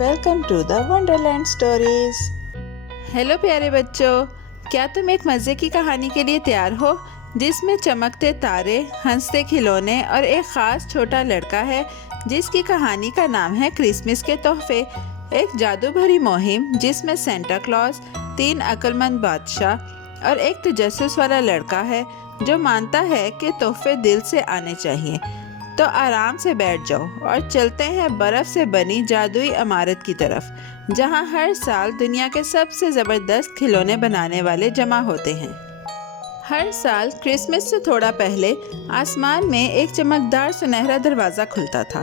Welcome to the Wonderland stories. Hello प्यारे बच्चों, क्या तुम एक मज़े की कहानी के लिए तैयार हो जिसमें चमकते तारे, हंसते खिलौने और एक ख़ास छोटा लड़का है जिसकी कहानी का नाम है क्रिसमस के तोहफे। एक जादू भरी मुहिम जिसमें सेंटा क्लॉज, 3 अक्लमंद बादशाह और एक तजस्सुस वाला लड़का है जो मानता है कि तोहफे दिल से आने चाहिए। तो आराम से बैठ जाओ और चलते हैं बर्फ़ से बनी जादुई इमारत की तरफ, जहां हर साल दुनिया के सबसे ज़बरदस्त खिलौने बनाने वाले जमा होते हैं। हर साल क्रिसमस से थोड़ा पहले आसमान में एक चमकदार सुनहरा दरवाज़ा खुलता था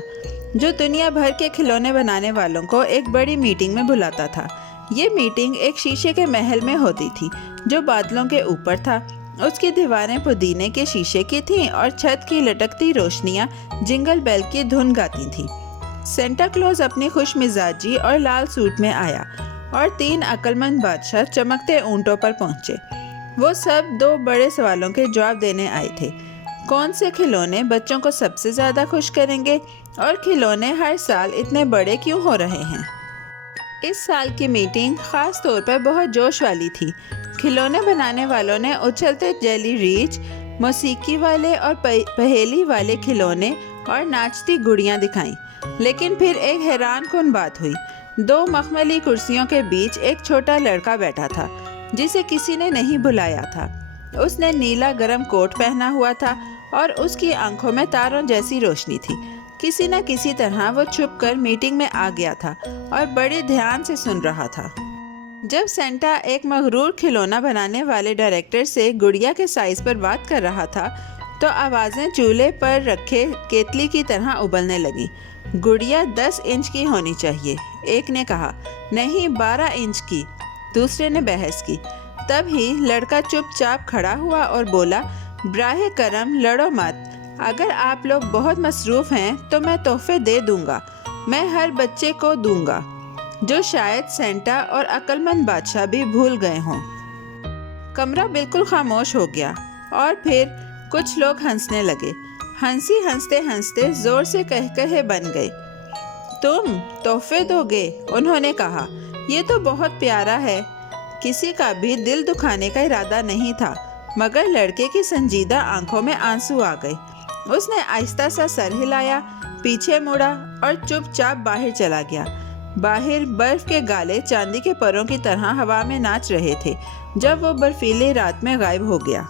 जो दुनिया भर के खिलौने बनाने वालों को एक बड़ी मीटिंग में बुलाता था। ये मीटिंग एक शीशे के महल में होती थी जो बादलों के ऊपर था। उसकी दीवारें पुदीने के शीशे की थीं और छत की लटकती रोशनियां जिंगल बेल की धुन गाती थीं। सेंटा क्लॉज अपनी खुश मिजाजी और लाल सूट में आया और 3 अक्लमंद बादशाह चमकते ऊंटों पर पहुंचे। वो सब 2 बड़े सवालों के जवाब देने आए थे। कौन से खिलौने बच्चों को सबसे ज़्यादा खुश करेंगे और खिलौने हर साल इतने बड़े क्यों हो रहे हैं। इस साल की मीटिंग ख़ास तौर पर बहुत जोश वाली थी। खिलौने बनाने वालों ने उछलते जेली रीच, मौसीकी वाले और पहेली वाले खिलौने और नाचती गुड़ियाँ दिखाईं। लेकिन फिर एक हैरानकुन बात हुई। 2 मखमली कुर्सियों के बीच एक छोटा लड़का बैठा था जिसे किसी ने नहीं बुलाया था। उसने नीला गरम कोट पहना हुआ था और उसकी आंखों में तारों जैसी रोशनी थी। किसी न किसी तरह वो छुपकर मीटिंग में आ गया था और बड़े ध्यान से सुन रहा था। जब सेंटा एक मगरूर खिलौना बनाने वाले डायरेक्टर से गुड़िया के साइज पर बात कर रहा था तो आवाज़ें चूल्हे पर रखे केतली की तरह उबलने लगीं। गुड़िया 10 इंच की होनी चाहिए, एक ने कहा। नहीं, 12 इंच की, दूसरे ने बहस की। तभी लड़का चुपचाप खड़ा हुआ और बोला, ब्राहे करम लड़ो मत। अगर आप लोग बहुत मसरूफ़ हैं तो मैं तोहफे दे दूंगा। मैं हर बच्चे को दूंगा, जो शायद सेंटा और अक्लमंद बादशाह भी भूल गए हों। कमरा बिल्कुल खामोश हो गया और फिर कुछ लोग हंसने लगे। हंसी हंसते हंसते ज़ोर से कहे बन गए। तुम तोहफे दोगे? उन्होंने कहा। ये तो बहुत प्यारा है। किसी का भी दिल दुखाने का इरादा नहीं था, मगर लड़के की संजीदा आंखों में आंसू आ गए। उसने आहिस्ता सा सर हिलाया, पीछे मुड़ा और चुपचाप बाहर चला गया। बाहर बर्फ के गाले चांदी के परों की तरह हवा में नाच रहे थे जब वो बर्फीली रात में गायब हो गया।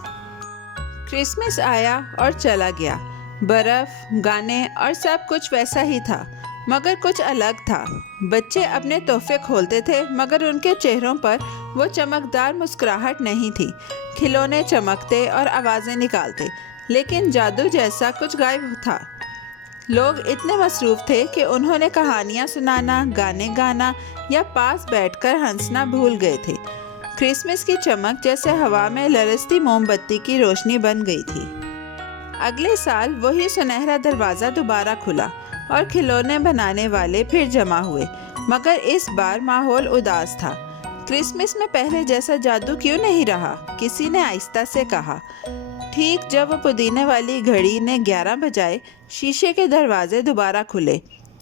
क्रिसमस आया और चला गया। बर्फ, गाने और सब कुछ वैसा ही था, मगर कुछ अलग था। बच्चे अपने तोहफे खोलते थे मगर उनके चेहरों पर वो चमकदार मुस्कुराहट नहीं थी। खिलौने चमकते और आवाज़ें निकालते, लेकिन जादू जैसा कुछ गायब था। लोग इतने मसरूफ़ थे कि उन्होंने कहानियाँ सुनाना, गाने गाना या पास बैठकर हंसना भूल गए थे। क्रिसमस की चमक जैसे हवा में लरसती मोमबत्ती की रोशनी बन गई थी। अगले साल वही सुनहरा दरवाज़ा दोबारा खुला और खिलौने बनाने वाले फिर जमा हुए, मगर इस बार माहौल उदास था। क्रिसमस में पहले जैसा जादू क्यों नहीं रहा? किसी ने आहिस्ता से कहा। ठीक जब वो पुदीने वाली घड़ी ने 11 बजाए, शीशे के दरवाजे दोबारा खुले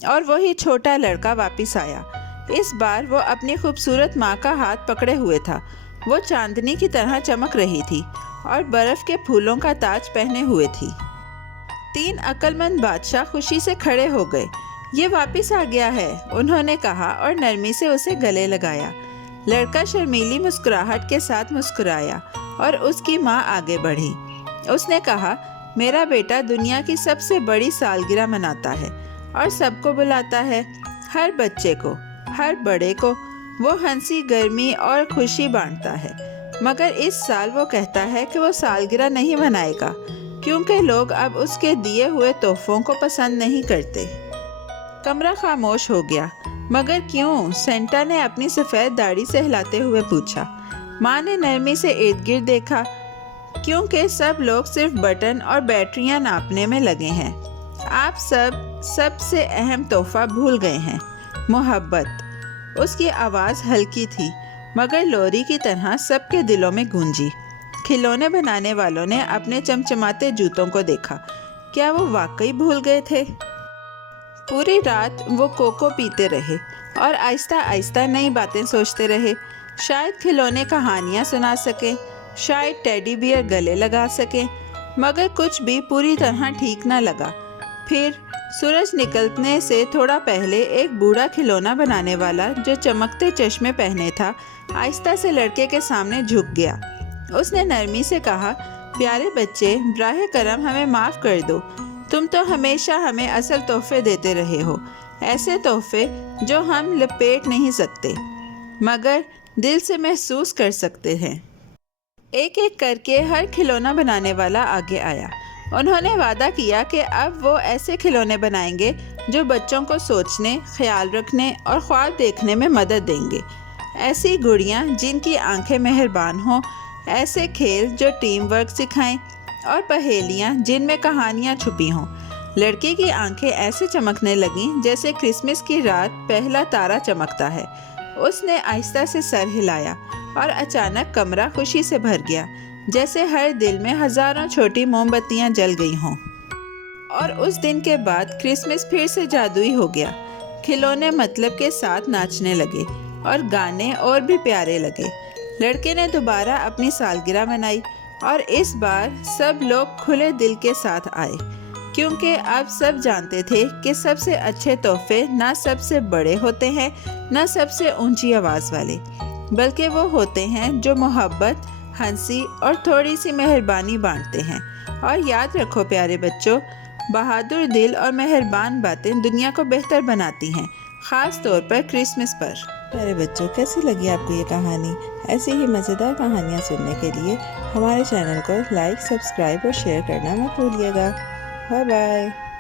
और वही छोटा लड़का वापस आया। इस बार वो अपनी खूबसूरत माँ का हाथ पकड़े हुए था। वो चांदनी की तरह चमक रही थी और बर्फ़ के फूलों का ताज पहने हुए थी। 3 अक्लमंद बादशाह खुशी से खड़े हो गए। ये वापस आ गया है, उन्होंने कहा और नरमी से उसे गले लगाया। लड़का शर्मीली मुस्कुराहट के साथ मुस्कुराया और उसकी माँ आगे बढ़ी। उसने कहा, मेरा बेटा दुनिया की सबसे बड़ी सालगिरह मनाता है और सबको बुलाता है, हर बच्चे को, हर बड़े को। वो हंसी, गर्मी और खुशी बांटता है, मगर इस साल वो कहता है कि वो सालगिरह नहीं मनाएगा क्योंकि लोग अब उसके दिए हुए तोहफों को पसंद नहीं करते। कमरा खामोश हो गया। मगर क्यों? सेंटा ने अपनी सफ़ेद दाढ़ी से हिलाते हुए पूछा। माँ ने नरमी से इर्द गिर्द देखा। क्योंकि सब लोग सिर्फ बटन और बैटरियां नापने में लगे हैं। आप सबसे अहम तोहफा भूल गए हैं, मोहब्बत। उसकी आवाज़ हल्की थी मगर लोरी की तरह सबके दिलों में गूंजी। खिलौने बनाने वालों ने अपने चमचमाते जूतों को देखा। क्या वो वाकई भूल गए थे? پوری رات وہ کوکو پیتے رہے اور آہستہ آہستہ نئی باتیں سوچتے رہے۔ شاید کھلونے کہانیاں سنا سکیں، شاید ٹیڈی بیئر گلے لگا سکیں، مگر کچھ بھی پوری طرح ٹھیک نہ لگا۔ پھر سورج نکلنے سے تھوڑا پہلے ایک بوڑھا کھلونا بنانے والا جو چمکتے چشمے پہنے تھا آہستہ سے لڑکے کے سامنے جھک گیا۔ اس نے نرمی سے کہا، پیارے بچے، براہ کرم ہمیں معاف کر دو۔ تم تو ہمیشہ ہمیں اصل تحفے دیتے رہے ہو، ایسے تحفے جو ہم لپیٹ نہیں سکتے مگر دل سے محسوس کر سکتے ہیں۔ ایک ایک کر کے ہر کھلونا بنانے والا آگے آیا۔ انہوں نے وعدہ کیا کہ اب وہ ایسے کھلونے بنائیں گے جو بچوں کو سوچنے، خیال رکھنے اور خواب دیکھنے میں مدد دیں گے۔ ایسی گڑیاں جن کی آنکھیں مہربان ہوں، ایسے کھیل جو ٹیم ورک سکھائیں، اور پہیلیاں جن میں کہانیاں چھپی ہوں۔ لڑکے کی آنکھیں ایسے چمکنے لگیں جیسے کرسمس کی رات پہلا تارا چمکتا ہے۔ اس نے آہستہ سے سر ہلایا اور اچانک کمرہ خوشی سے بھر گیا، جیسے ہر دل میں ہزاروں چھوٹی موم بتیاں جل گئی ہوں۔ اور اس دن کے بعد کرسمس پھر سے جادوئی ہو گیا۔ کھلونے مطلب کے ساتھ ناچنے لگے اور گانے اور بھی پیارے لگے۔ لڑکے نے دوبارہ اپنی سالگرہ منائی اور اس بار سب لوگ کھلے دل کے ساتھ آئے، کیونکہ اب سب جانتے تھے کہ سب سے اچھے تحفے نہ سب سے بڑے ہوتے ہیں، نہ سب سے اونچی آواز والے، بلکہ وہ ہوتے ہیں جو محبت، ہنسی اور تھوڑی سی مہربانی بانٹتے ہیں۔ اور یاد رکھو پیارے بچوں، بہادر دل اور مہربان باتیں دنیا کو بہتر بناتی ہیں، خاص طور پر کرسمس پر۔ پیارے بچوں، کیسی لگی آپ کو یہ کہانی؟ ایسی ہی مزیدار کہانیاں سننے کے لیے ہمارے چینل کو لائک، سبسکرائب اور شیئر کرنا مت بھولیے گا۔ Bye bye.